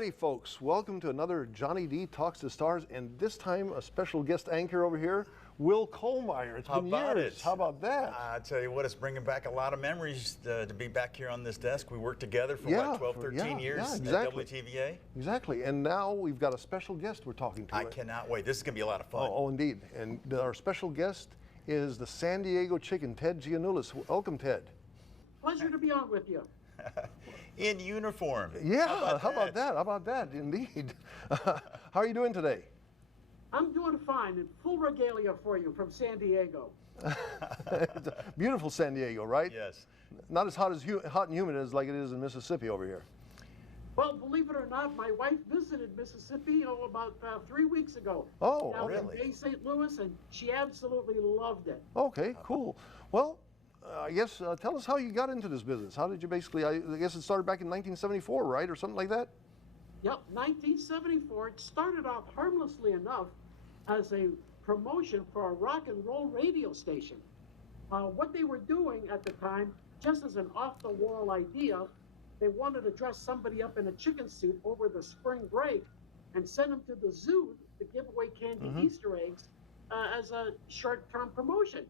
righty, folks. Welcome to another Johnny D Talks to Stars, and this time a special guest anchor over here, Will Kohlmeyer. It's been years. How about that? I tell you what, it's bringing back a lot of memories to be back here on this desk. We worked together for what, 12, 13 years exactly. at WTVA? Exactly, and now we've got a special guest we're talking to. I cannot wait. This is going to be a lot of fun. Oh, indeed. And our special guest is the San Diego Chicken, Ted Giannoulas. Welcome, Ted. Pleasure to be on with you. In uniform. Yeah, how about that? How about that, indeed. How are you doing today? I'm doing fine, in full regalia for you from San Diego. Beautiful San Diego, right? Yes. Not as hot and humid as like it is in Mississippi over here. Well, believe it or not, my wife visited Mississippi about 3 weeks ago. Oh, down really? in Bay St. Louis, and she absolutely loved it. Okay, cool. Well, I guess tell us how you got into this business. How did you basically, I guess it started back in 1974, right? Or something like that? Yep, 1974. It started off harmlessly enough as a promotion for a rock and roll radio station. What they were doing at the time, just as an off-the-wall idea, they wanted to dress somebody up in a chicken suit over the spring break and send them to the zoo to give away candy Easter eggs as a short-term promotion.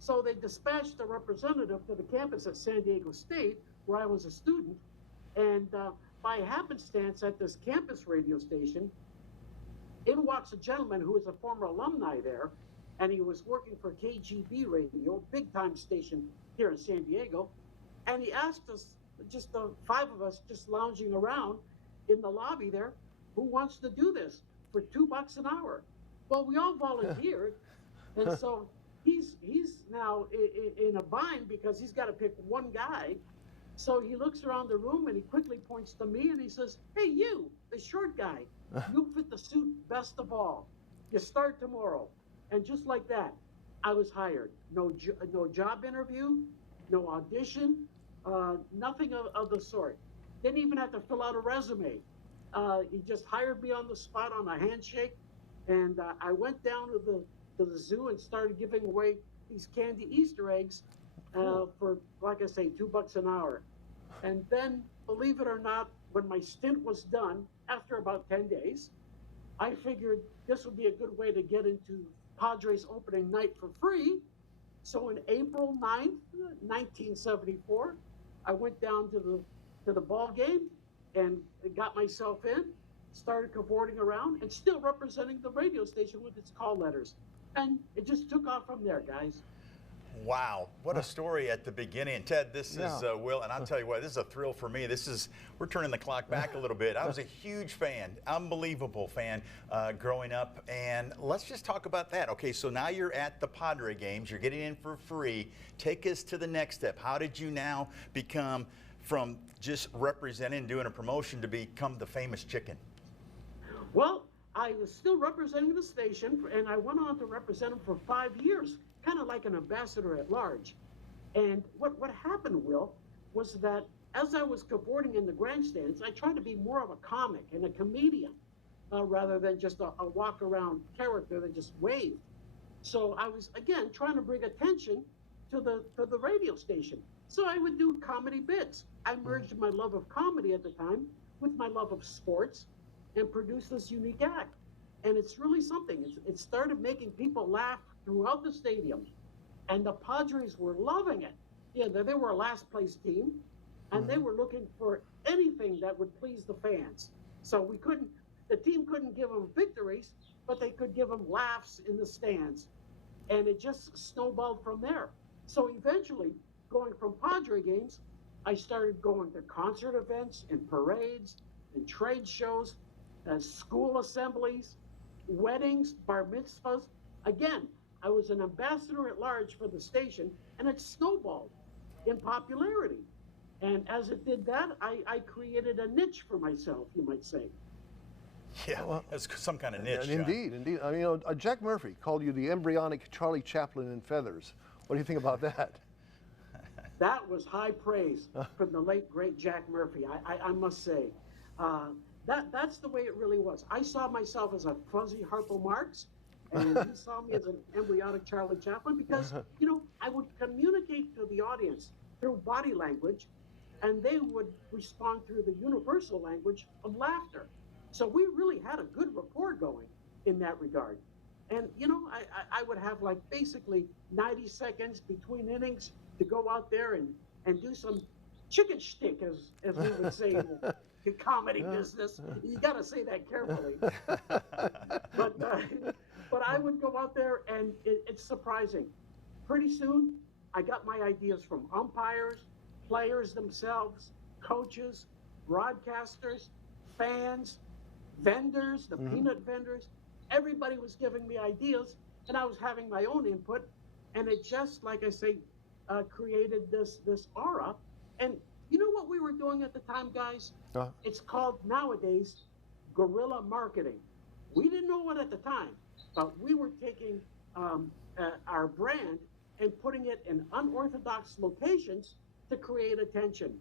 So they dispatched a representative to the campus at San Diego State, where I was a student, and by happenstance at this campus radio station, in walks a gentleman who was a former alumni there, and he was working for KGB Radio, big-time station here in San Diego, and he asked us, just the five of us just lounging around in the lobby there, who wants to do this for $2 an hour? Well, we all volunteered, and so he's now in a bind because he's got to pick one guy. So he looks around the room and he quickly points to me and he says, "Hey, you, the short guy, you fit the suit best of all. You start tomorrow." And just like that, I was hired. No job interview, no audition, nothing of the sort. Didn't even have to fill out a resume. He just hired me on the spot on a handshake, and I went down to the zoo and started giving away these candy Easter eggs for, like I say, $2 an hour. And then, believe it or not, when my stint was done, after about 10 days, I figured this would be a good way to get into Padres opening night for free. So on April 9th, 1974, I went down to the ball game and got myself in, started cavorting around, and still representing the radio station with its call letters. And it just took off from there, guys. Wow, what a story at the beginning. And Ted, this is Will, and I'll tell you what, this is a thrill for me. We're turning the clock back a little bit. I was a huge fan, unbelievable fan growing up, and let's just talk about that. Okay, so now you're at the Padre games, you're getting in for free. Take us to the next step. How did you now become from just representing, doing a promotion, to become the famous Chicken? Well, I was still representing the station, and I went on to represent them for 5 years, kind of like an ambassador at large. And what happened, Will, was that as I was cavorting in the grandstands, I tried to be more of a comic and a comedian rather than just a walk-around character that just waved. So I was, again, trying to bring attention to the radio station. So I would do comedy bits. I merged my love of comedy at the time with my love of sports and produced this unique act. And it's really something. It started making people laugh throughout the stadium. And the Padres were loving it. Yeah, they were a last place team, and they were looking for anything that would please the fans. So the team couldn't give them victories, but they could give them laughs in the stands. And it just snowballed from there. So eventually, going from Padre games, I started going to concert events and parades and trade shows, school assemblies, weddings, bar mitzvahs. Again, I was an ambassador at large for the station, and it snowballed in popularity. And as it did that, I created a niche for myself, you might say. Yeah, that's some kind of niche. Indeed, indeed. I mean, Jack Murphy called you the embryonic Charlie Chaplin in feathers. What do you think about that? That was high praise from the late, great Jack Murphy, I must say. That's the way it really was. I saw myself as a fuzzy Harpo Marx, and he saw me as an embryonic Charlie Chaplin because, I would communicate to the audience through body language and they would respond through the universal language of laughter. So we really had a good rapport going in that regard. And, I would have like basically 90 seconds between innings to go out there and do some chicken shtick, as we would say in the comedy business. You got to say that carefully. But I would go out there, and it's surprising. Pretty soon, I got my ideas from umpires, players themselves, coaches, broadcasters, fans, vendors, the peanut vendors. Everybody was giving me ideas, and I was having my own input, and it just, like I say, created this aura. And you know what we were doing at the time, guys? It's called nowadays guerrilla marketing. We didn't know it at the time, but we were taking our brand and putting it in unorthodox locations to create attention.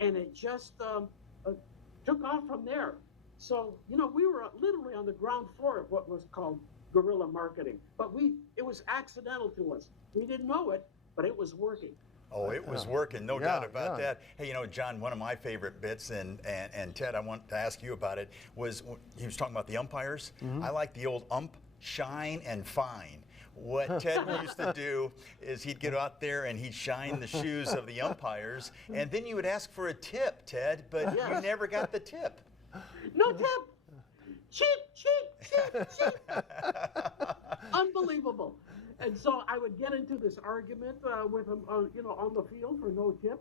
And it just took off from there. So, we were literally on the ground floor of what was called guerrilla marketing, but it was accidental to us. We didn't know it, but it was working. Oh, it was working, no doubt about that. Hey, John, one of my favorite bits, and Ted, I want to ask you about it, was he was talking about the umpires. I like the old ump, shine, and fine. What Ted used to do is he'd get out there and he'd shine the shoes of the umpires, and then you would ask for a tip, Ted, but you never got the tip. No tip. Cheap. Unbelievable. And so I would get into this argument with him, on the field for no tip,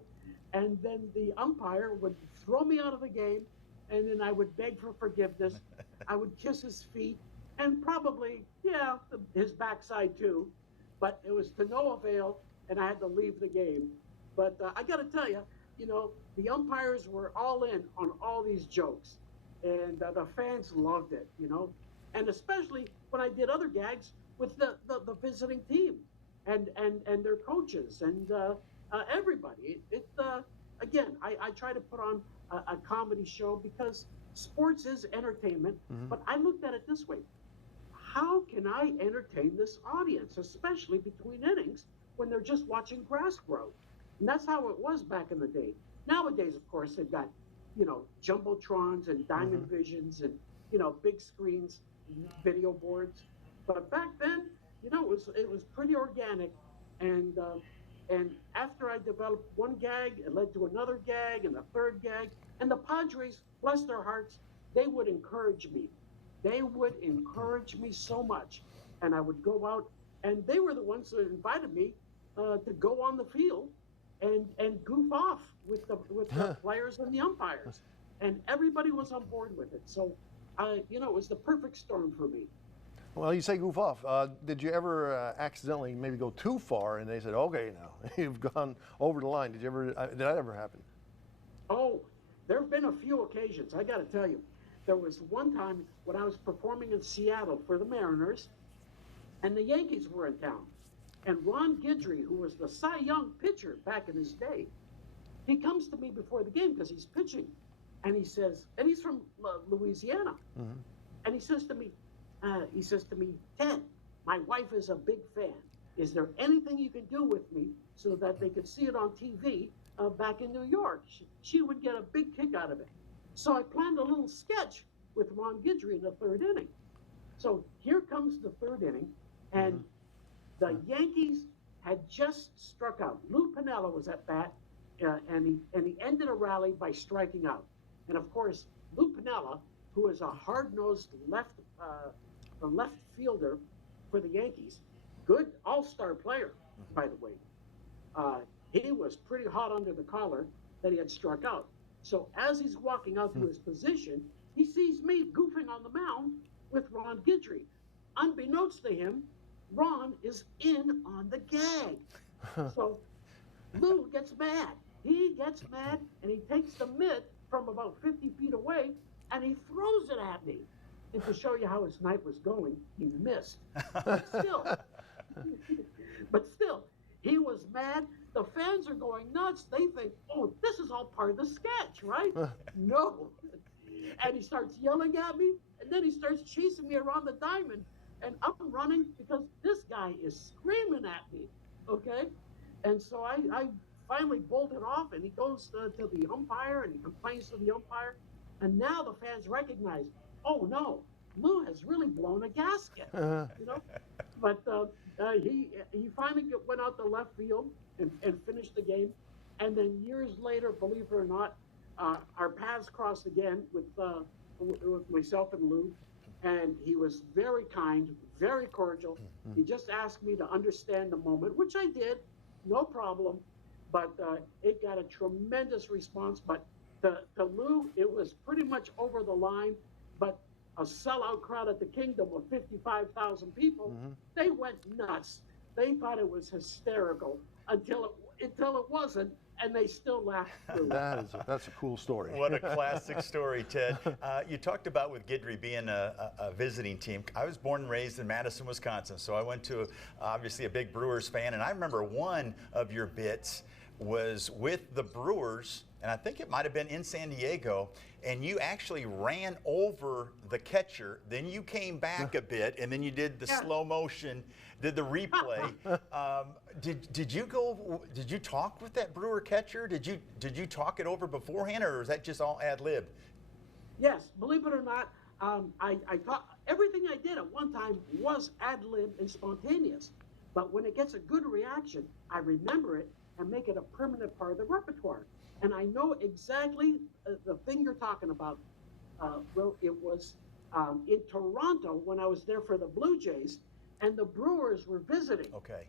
and then the umpire would throw me out of the game, and then I would beg for forgiveness. I would kiss his feet, and probably, his backside too, but it was to no avail, and I had to leave the game. But I got to tell you, the umpires were all in on all these jokes, and the fans loved it, and especially when I did other gags with the visiting team and their coaches and everybody. Again, I try to put on a comedy show because sports is entertainment, but I looked at it this way. How can I entertain this audience, especially between innings when they're just watching grass grow? And that's how it was back in the day. Nowadays, of course, they've got, jumbotrons and diamond visions and, big screens, video boards. But back then, it was pretty organic. And after I developed one gag, it led to another gag and a third gag. And the Padres, bless their hearts, they would encourage me. They would encourage me so much. And I would go out, and they were the ones that invited me to go on the field and goof off with the players and the umpires. And everybody was on board with it. So, it was the perfect storm for me. Well, you say goof off. Did you ever accidentally maybe go too far and they said, okay, now you've gone over the line? Did that ever happen? Oh, there have been a few occasions. I got to tell you, there was one time when I was performing in Seattle for the Mariners, and the Yankees were in town. And Ron Guidry, who was the Cy Young pitcher back in his day, he comes to me before the game because he's pitching, and he says, and he's from Louisiana, and he says to me, Ted, my wife is a big fan. Is there anything you can do with me so that they could see it on TV back in New York? She would get a big kick out of it. So I planned a little sketch with Ron Guidry in the third inning. So here comes the third inning, and the Yankees had just struck out. Lou Piniella was at bat, and he ended a rally by striking out. And of course, Lou Piniella, who is a hard-nosed left fielder for the Yankees, good all-star player, by the way. He was pretty hot under the collar that he had struck out. So as he's walking out to his position, he sees me goofing on the mound with Ron Guidry. Unbeknownst to him, Ron is in on the gag. So Lou gets mad. He gets mad, and he takes the mitt from about 50 feet away, and he throws it at me. And to show you how his night was going, he missed. But still, he was mad. The fans are going nuts. They think, oh, this is all part of the sketch, right? No. And he starts yelling at me, and then he starts chasing me around the diamond. And I'm running because this guy is screaming at me, okay? And so I finally bolted off, and he goes to the umpire, and he complains to the umpire. And now the fans recognize, oh no, Lou has really blown a gasket, you know. But he finally went out to left field and finished the game. And then years later, believe it or not, our paths crossed again with myself and Lou. And he was very kind, very cordial. He just asked me to understand the moment, which I did, no problem. But it got a tremendous response. But to Lou, it was pretty much over the line. But a sellout crowd at the Kingdom of 55,000 people, they went nuts. They thought it was hysterical until it wasn't. And they still laugh through. That's a cool story. What a classic story, Ted. You talked about with Guidry being a visiting team. I was born and raised in Madison, Wisconsin, so I went to obviously a big Brewers fan, and I remember one of your bits was with the Brewers, and I think it might have been in San Diego, and you actually ran over the catcher, then you came back a bit, and then you did the slow motion, did the replay. Did you talk with that Brewer catcher? Did you talk it over beforehand, or was that just all ad-lib? Yes, believe it or not, I thought everything I did at one time was ad-lib and spontaneous. But when it gets a good reaction, I remember it and make it a permanent part of the repertoire. And I know exactly the thing you're talking about. Well, it was in Toronto when I was there for the Blue Jays, and the Brewers were visiting. Okay.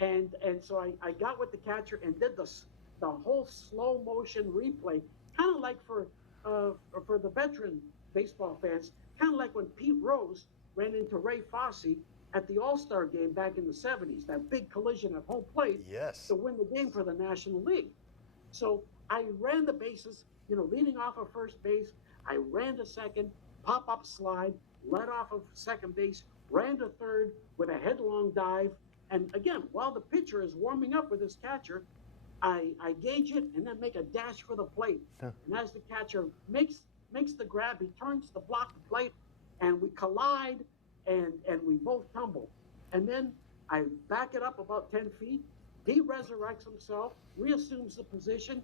And so I got with the catcher and did the whole slow motion replay, kind of like for the veteran baseball fans, kind of like when Pete Rose ran into Ray Fosse at the All-Star game back in the 70s, that big collision at home plate to win the game for the National League. So I ran the bases, leading off of first base. I ran to second, pop-up slide, led off of second base, ran to third with a headlong dive. And again, while the pitcher is warming up with his catcher, I gauge it and then make a dash for the plate. And as the catcher makes the grab, he turns to block the plate, and we collide, and we both tumble. And then I back it up about 10 feet. He resurrects himself, reassumes the position,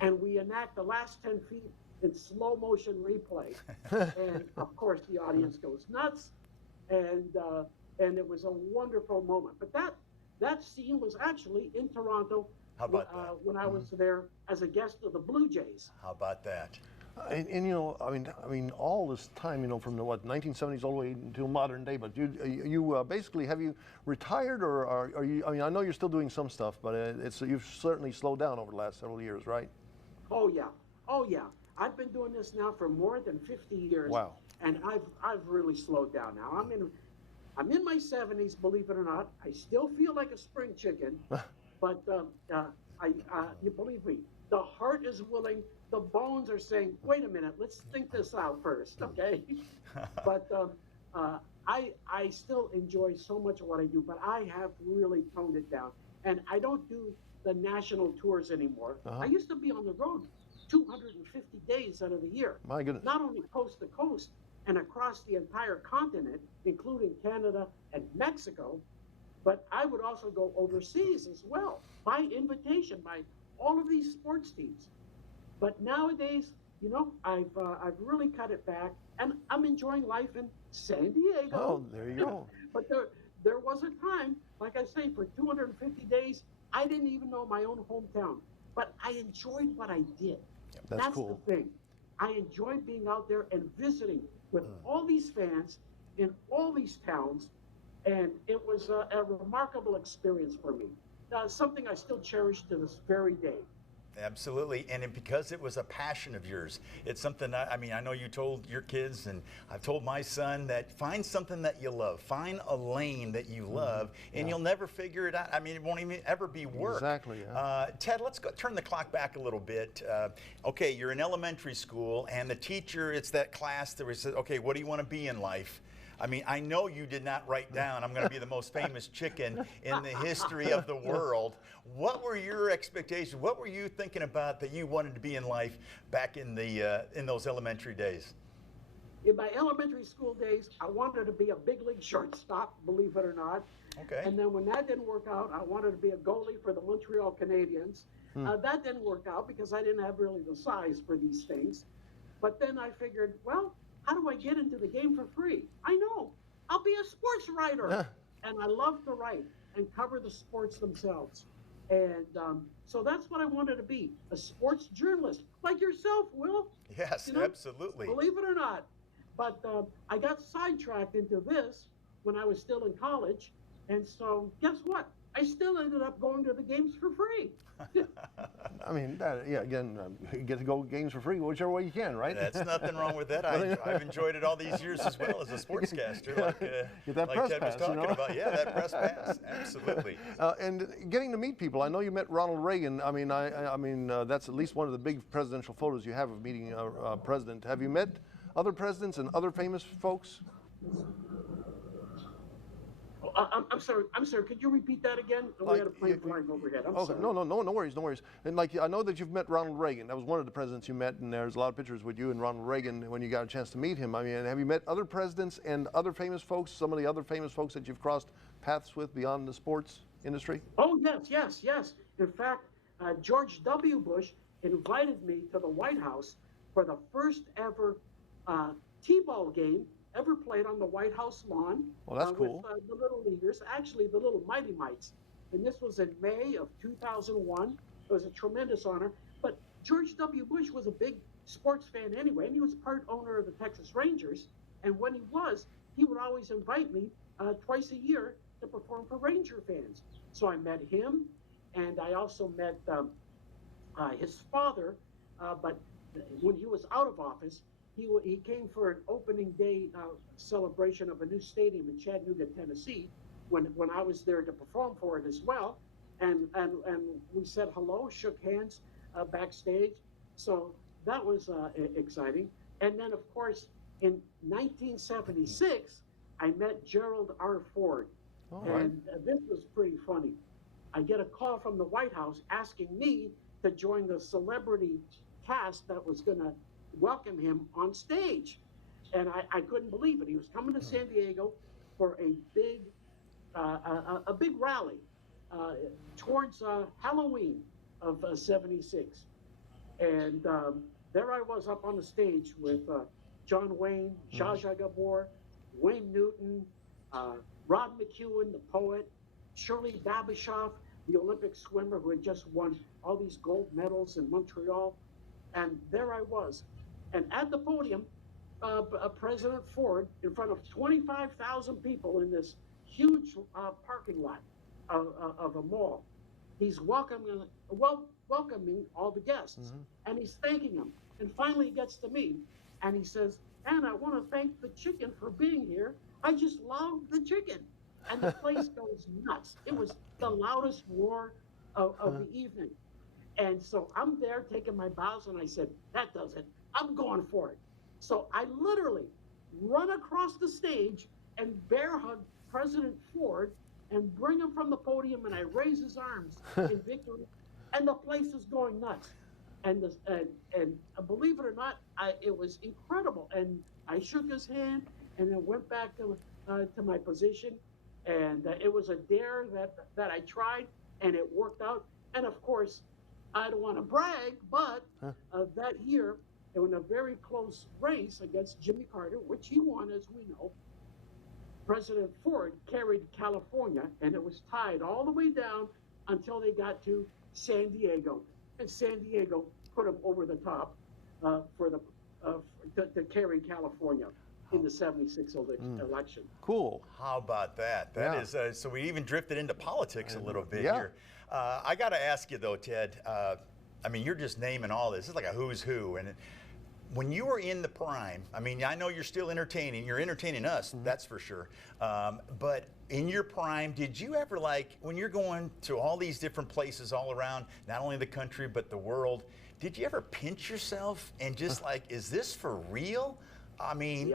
and we enact the last 10 feet in slow motion replay. And of course, the audience goes nuts. And it was a wonderful moment. But that scene was actually in Toronto. How about that? When I was there as a guest of the Blue Jays. How about that? And I mean, all this time, from the 1970s all the way until modern day. But you basically, have you retired, or are you? I mean, I know you're still doing some stuff, but you've certainly slowed down over the last several years, right? Oh yeah. I've been doing this now for more than 50 years. Wow. And I've really slowed down now. I'm in my 70s, believe it or not. I still feel like a spring chicken, but you believe me, the heart is willing. The bones are saying, wait a minute, let's think this out first, okay? But I still enjoy so much of what I do, but I have really toned it down. And I don't do the national tours anymore. I used to be on the road 250 days out of the year. My goodness. Not only coast to coast and across the entire continent, including Canada and Mexico, but I would also go overseas as well, by invitation, by all of these sports teams. But nowadays, I've really cut it back, and I'm enjoying life in San Diego. Oh, there you go. But there was a time, like I say, for 250 days, I didn't even know my own hometown. But I enjoyed what I did. That's cool. The thing. I enjoyed being out there and visiting with all these fans in all these towns, and it was a remarkable experience for me. Something I still cherish to this very day. Absolutely, and because it was a passion of yours, it's something, I know you told your kids, and I've told my son, that find something that you love, find a lane that you love, and you'll never figure it out. It won't even ever be work. Exactly, yeah. Ted, let's turn the clock back a little bit. Okay, you're in elementary school, and the teacher, it's that class that says, okay, what do you want to be in life? I know you did not write down, I'm going to be the most famous chicken in the history of the world. What were your expectations? What were you thinking about that you wanted to be in life back in those elementary days? In my elementary school days, I wanted to be a big league shortstop, believe it or not. Okay. And then when that didn't work out, I wanted to be a goalie for the Montreal Canadiens. That didn't work out because I didn't have really the size for these things. But then I figured, well, how do I get into the game for free? I know, I'll be a sports writer. And I love to write and cover the sports themselves. And so that's what I wanted to be, a sports journalist, like yourself, Will. Yes, You know, absolutely. Believe it or not. But I got sidetracked into this when I was still in college. And so guess what? I still ended up going to the games for free. I mean, again, you get to go games for free, whichever way you can, right? That's nothing wrong with that. I've enjoyed it all these years as well as a sportscaster, Get that like press Ted was pass, talking about. Yeah, that press pass, absolutely. And getting to meet people. I know you met Ronald Reagan. I mean, that's at least one of the big presidential photos you have of meeting a president. Have you met other presidents and other famous folks? I'm sorry. Could you repeat that again? We had a plane flying overhead. I'm sorry. No worries. And like, I know that you've met Ronald Reagan. That was one of the presidents you met, and there's a lot of pictures with you and Ronald Reagan when you got a chance to meet him. I mean, have you met other presidents and other famous folks? Some of the other famous folks that you've crossed paths with beyond the sports industry? Oh yes. In fact, George W. Bush invited me to the White House for the first ever T-ball game ever played on the White House lawn. Well, that's cool. With the Little Leaguers, actually the Little Mighty Mites. And this was in May of 2001. It was a tremendous honor. But George W. Bush was a big sports fan anyway, and he was part owner of the Texas Rangers. And when he would always invite me twice a year to perform for Ranger fans. So I met him, and I also met his father, but when he was out of office, he came for an opening day celebration of a new stadium in Chattanooga, Tennessee, when I was there to perform for it as well, and we said hello, shook hands backstage, so that was exciting. And then of course in 1976 I met Gerald R. Ford, and this was pretty funny. I get a call from the White House asking me to join the celebrity cast that was going to welcome him on stage, and I couldn't believe it. He was coming to San Diego for a big rally towards Halloween of '76, and there I was up on the stage with John Wayne, Zsa Zsa Gabor, Wayne Newton, Rod McEwen, the poet, Shirley Babashoff, the Olympic swimmer who had just won all these gold medals in Montreal, and there I was. And at the podium, President Ford, in front of 25,000 people in this huge parking lot of a mall, he's welcoming all the guests, and he's thanking them. And finally he gets to me, and he says, "And I want to thank the chicken for being here. I just love the chicken." And the place goes nuts. It was the loudest roar of the evening. And so I'm there taking my bows, and I said, "That does it. I'm going for it." So I literally run across the stage and bear hug President Ford and bring him from the podium, and I raise his arms in victory, and the place is going nuts. And believe it or not, it was incredible. And I shook his hand and then went back to my position, and it was a dare that I tried, and it worked out. And of course, I don't want to brag, but that year, in a very close race against Jimmy Carter, which he won, as we know, President Ford carried California, and it was tied all the way down until they got to San Diego, and San Diego put him over the top to carry California in the '76 election. Cool. How about that? That is so we even drifted into politics a little bit Yeah. here. I got to ask you though, Ted. I mean, you're just naming all this. It's like a who's who. And when you were in the prime, I mean, I know you're still entertaining. You're entertaining us, that's for sure. But in your prime, did you ever, like, when you're going to all these different places all around, not only the country, but the world, did you ever pinch yourself and just like, is this for real? I mean,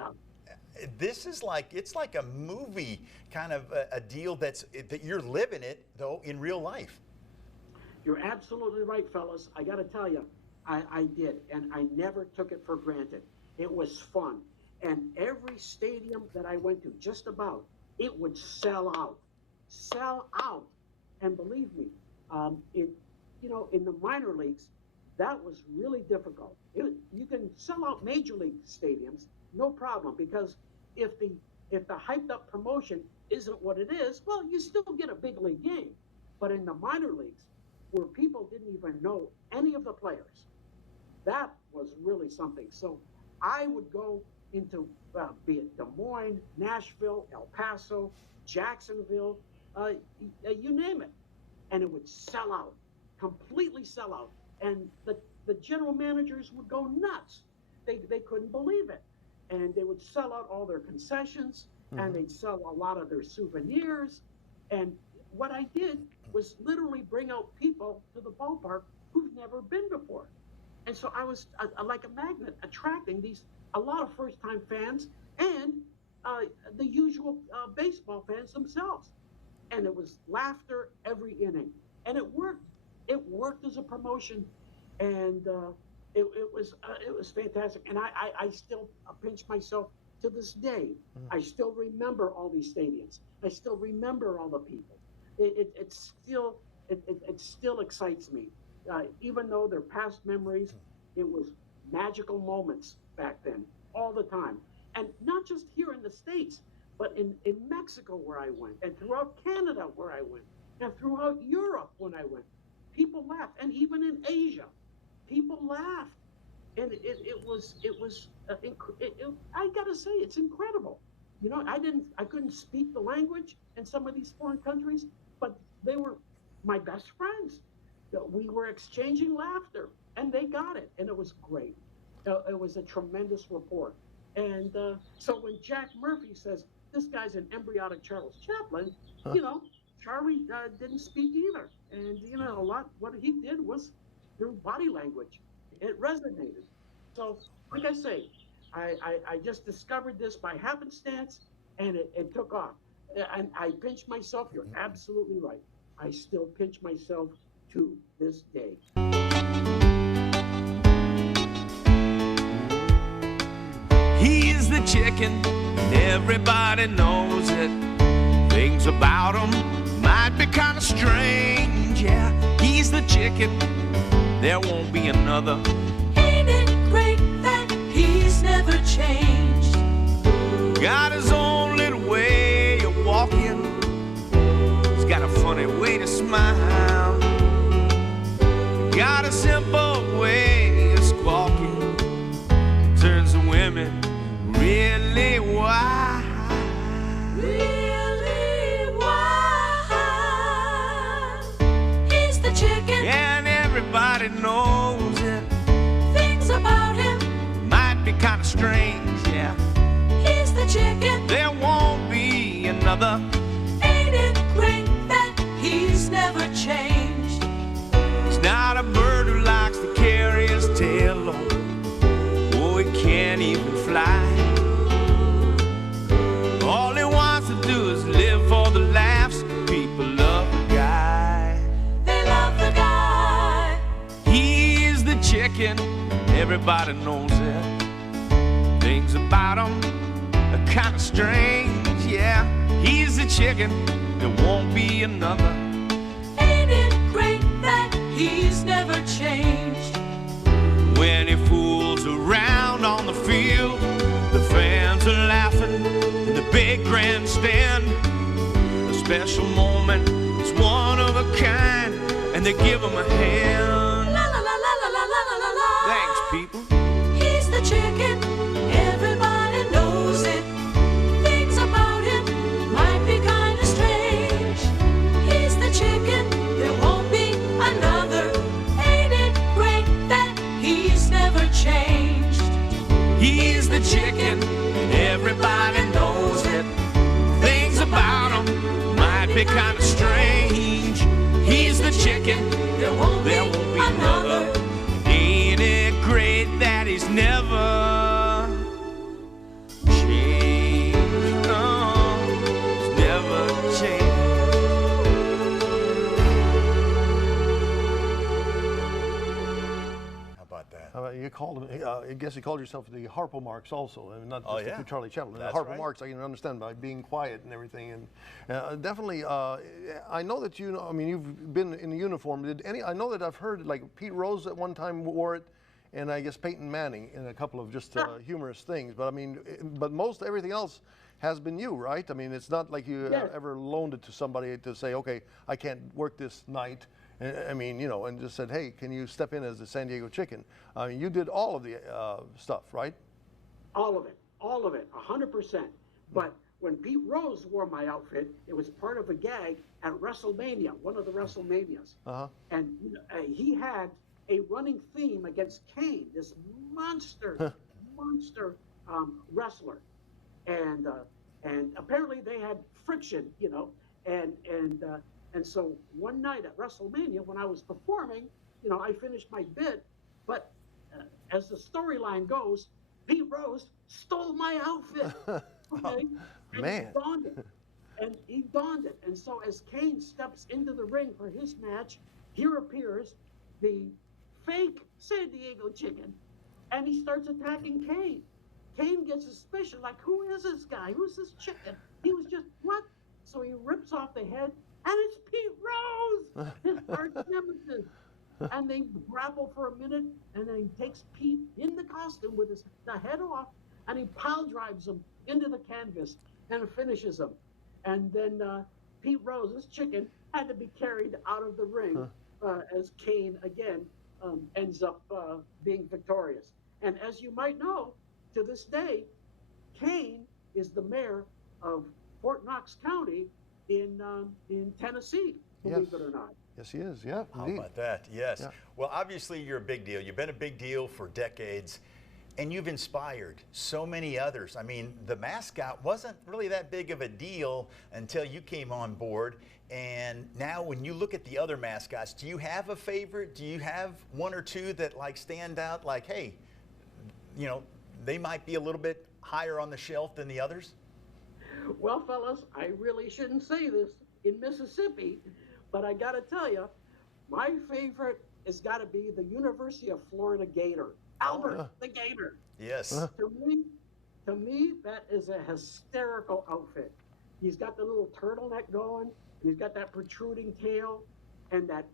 this is like, it's like a movie kind of a deal that you're living it, though, in real life. You're absolutely right, fellas. I got to tell you, I did, and I never took it for granted. It was fun. And every stadium that I went to, just about, it would sell out. Sell out. And believe me, in the minor leagues, that was really difficult. You can sell out major league stadiums, no problem, because if the hyped up promotion isn't what it is, well, you still get a big league game. But in the minor leagues, where people didn't even know any of the players, that was really something. So I would go into, be it Des Moines, Nashville, El Paso, Jacksonville, you name it, and it would sell out, completely sell out. And the general managers would go nuts. They couldn't believe it. And they would sell out all their concessions, and they'd sell a lot of their souvenirs. And what I did was literally bring out people to the ballpark who've never been before. And so I was like a magnet, attracting a lot of first-time fans and the usual baseball fans themselves. And it was laughter every inning. And it worked. It worked as a promotion, and it was fantastic. And I still pinch myself to this day. I still remember all these stadiums. I still remember all the people. It still excites me. Even though they're past memories, it was magical moments back then, all the time. And not just here in the States, but in Mexico where I went, and throughout Canada where I went, and throughout Europe when I went. People laughed, and even in Asia, people laughed. And I gotta say, it's incredible. I couldn't speak the language in some of these foreign countries, but they were my best friends. We were exchanging laughter, and they got it, and it was great. It was a tremendous rapport. And so when Jack Murphy says, this guy's an embryonic Charles Chaplin, Charlie didn't speak either. And, a lot, what he did was through body language. It resonated. So, like I say, I just discovered this by happenstance, and it took off. And I pinch myself. You're absolutely right. I still pinch myself to this day. He's the chicken, everybody knows it. Things about him might be kind of strange, yeah. He's the chicken, there won't be another. Ain't it great that he's never changed? Got his own little way of walking. He's got a funny way to smile. Got a simple way of squawking. Turns the women really wild. Really wild. He's the chicken, And everybody knows it. things about him Might be kind of strange, yeah. He's the chicken, There won't be another. ain't it great that he's never changed? He's not a bird who likes to carry his tail low. Oh, he can't even fly. All he wants to do is live for the laughs. People love the guy. They love the guy. He's the chicken, everybody knows it. Things about him are kind of strange, yeah. He's the chicken, there won't be another. Ain't it great that he's never changed? When he fools around on the field, the fans are laughing in the big grandstand. A special moment, it's one of a kind, and they give him a hand. La la la la la la la la la. Thanks, people. He's the chicken, everybody knows it. Things about him might be kind of strange. He's the chicken, there won't be another. Ain't it great that he's never changed? He's the chicken, and everybody knows it. Things about him might be kind of strange. He's the chicken, There won't be another. Ain't it great that he's never changed? Oh, he's never changed. How about that? You called him, I guess you called yourself the Harpo Marx also, I mean, not Oh, just yeah. the Charlie Chaplin. That's The Harpo right. Marx I can understand by being quiet and everything, and definitely. I know that I mean, you've been in the uniform. I know that I've heard like Pete Rose at one time wore it, and I guess Peyton Manning in a couple of just humorous things. But I mean, but most everything else has been you, right? I mean, it's not like you Yes. ever loaned it to somebody to say, okay, I can't work this night. I mean, you know, and just said, hey, can you step in as the San Diego Chicken? I mean, you did all of the stuff, right? All of it, 100%. But when Pete Rose wore my outfit, it was part of a gag at WrestleMania, one of the WrestleManias. And he had a running theme against Kane, this monster wrestler. And apparently they had friction, you know, and so one night at WrestleMania when I was performing, you know, I finished my bit, but as the storyline goes, Pete Rose stole my outfit. Okay? And Man. he donned it. And so as Kane steps into the ring for his match, here appears the fake San Diego Chicken, and he starts attacking Kane. Kane gets suspicious, like, who is this guy? Who's this chicken? He was just, what? So he rips off the head, and it's Pete Rose, his arch nemesis. And they grapple for a minute, and then he takes Pete in the costume with the head off, and he pile drives him into the canvas and finishes him. And then Pete Rose, this chicken, had to be carried out of the ring as Kane again ends up being victorious. And as you might know, to this day, Kane is the mayor of Fort Knox County in Tennessee, believe it or not. Yes, he is. Yeah, How indeed. about that? Yes. Yeah. Well, obviously you're a big deal. You've been a big deal for decades, and you've inspired so many others. I mean, the mascot wasn't really that big of a deal until you came on board. And now when you look at the other mascots, do you have a favorite? Do you have one or two that like stand out like, hey, you know, they might be a little bit higher on the shelf than the others? Well, fellas, I really shouldn't say this in Mississippi, but I gotta tell you, my favorite has gotta be the University of Florida Gator, Albert the Gator. Yes. To me, that is a hysterical outfit. He's got the little turtleneck going, and he's got that protruding tail, and that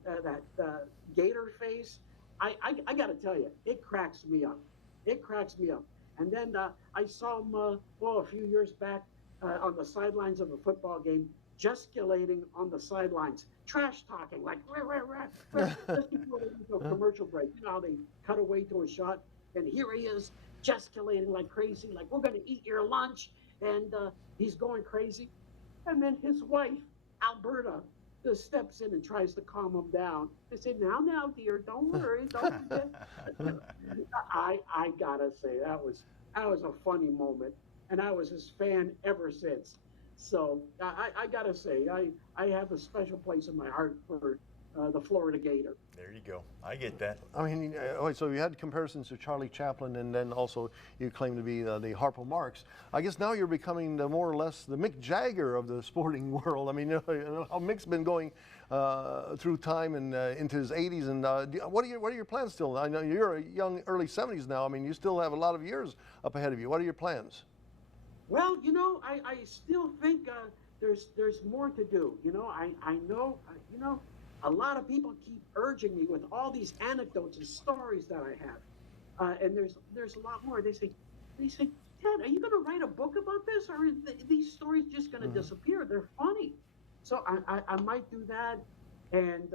gator face. I gotta tell you, it cracks me up. It cracks me up. And then I saw him, a few years back on the sidelines of a football game, gesticulating on the sidelines, trash talking, like, rah, rah, rah, just before they go commercial break. You know how they cut away to a shot, and here he is, gesticulating like crazy, like, we're going to eat your lunch, and he's going crazy. And then his wife, Alberta, just steps in and tries to calm him down. They say, now, dear, don't worry, don't forget. I gotta say, that was a funny moment, and I was his fan ever since. So I gotta say, I have a special place in my heart for the Florida Gator. There you go. I get that. I mean, so you had comparisons to Charlie Chaplin, and then also you claim to be the Harpo Marx. I guess now you're becoming more or less the Mick Jagger of the sporting world. I mean, you know how Mick's been going through time and into his 80s. And what are your plans still? I know you're a young, early 70s now. I mean, you still have a lot of years up ahead of you. What are your plans? Well, you know, I still think there's more to do. You know, I know, you know, a lot of people keep urging me with all these anecdotes and stories that I have, and there's a lot more. They say, Ted, are you going to write a book about this, or are these stories just going to disappear? They're funny. So I might do that, and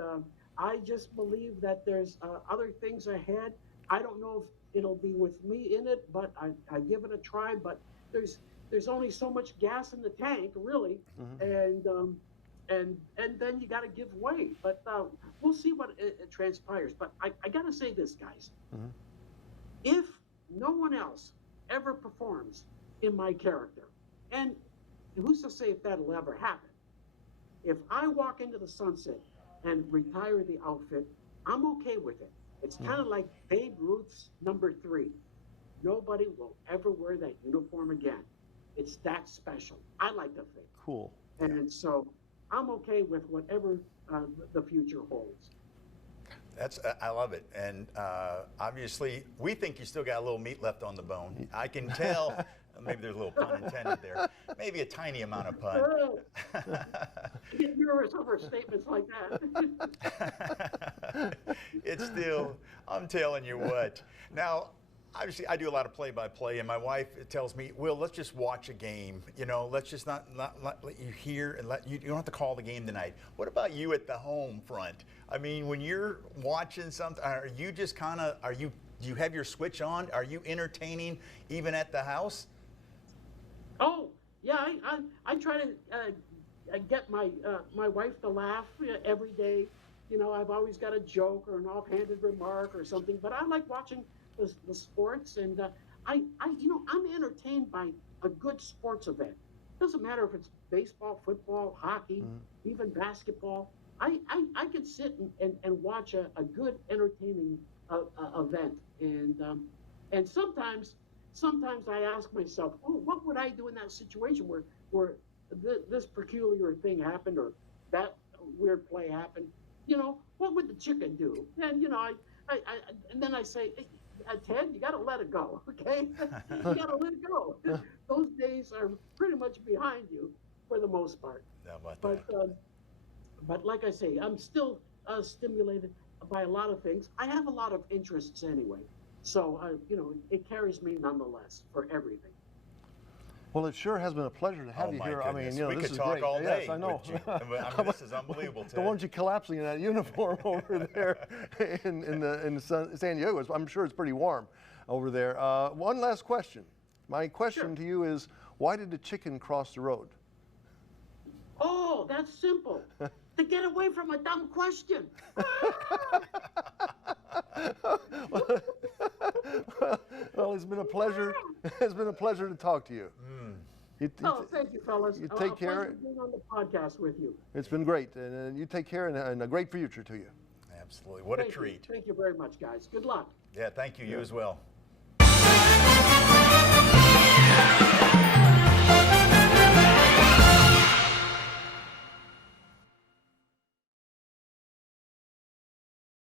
I just believe that there's other things ahead. I don't know if it'll be with me in it, but I give it a try. But there's only so much gas in the tank, really, and then you got to give way. But we'll see what it transpires. But I got to say this, guys. If no one else ever performs in my character, and who's to say if that'll ever happen? If I walk into the sunset and retire the outfit, I'm okay with it. It's kind of like Babe Ruth's number 3. Nobody will ever wear that uniform again. It's that special. I like to think. Cool. And so I'm okay with whatever the future holds. I love it, and obviously we think you still got a little meat left on the bone. I can tell. Maybe there's a little pun intended there. Maybe a tiny amount of pun. I get nervous over statements like that. It's still, I'm telling you what. Now, obviously, I do a lot of play-by-play, and my wife tells me, "Will, let's just watch a game. You know, let's just not let you hear and you don't have to call the game tonight." What about you at the home front? I mean, when you're watching something, are you just kind of, do you have your switch on? Are you entertaining even at the house? Oh, yeah, I try to get my wife to laugh every day. You know, I've always got a joke or an offhanded remark or something, but I like watching the sports, and I'm entertained by a good sports event. Doesn't matter if it's baseball, football, hockey, even basketball. I can sit and watch a good entertaining event, and sometimes I ask myself, oh, what would I do in that situation where this peculiar thing happened or that weird play happened? You know, what would the chicken do? And you know, and then I say, hey, Ted, you got to let it go, okay? You got to let it go. Those days are pretty much behind you for the most part. How about that? But like I say, I'm still stimulated by a lot of things. I have a lot of interests anyway. So, you know, it carries me nonetheless for everything. Well, it sure has been a pleasure to have you here. Goodness. I mean, you know, we this could is talk great. all day. Yes, I know. I mean, this is unbelievable, Ted. The ones you collapsing in that uniform over there in San Diego. I'm sure it's pretty warm over there. One last question. My question to you is, why did the chicken cross the road? Oh, that's simple. To get away from a dumb question. Well, it's been a pleasure. It's been a pleasure to talk to you. Thank you, fellas. You take care. Pleasure being on the podcast with you. It's been great, and you take care, and a great future to you. Absolutely. What a treat. Thank you very much, guys. Good luck. Yeah, thank you. You as well.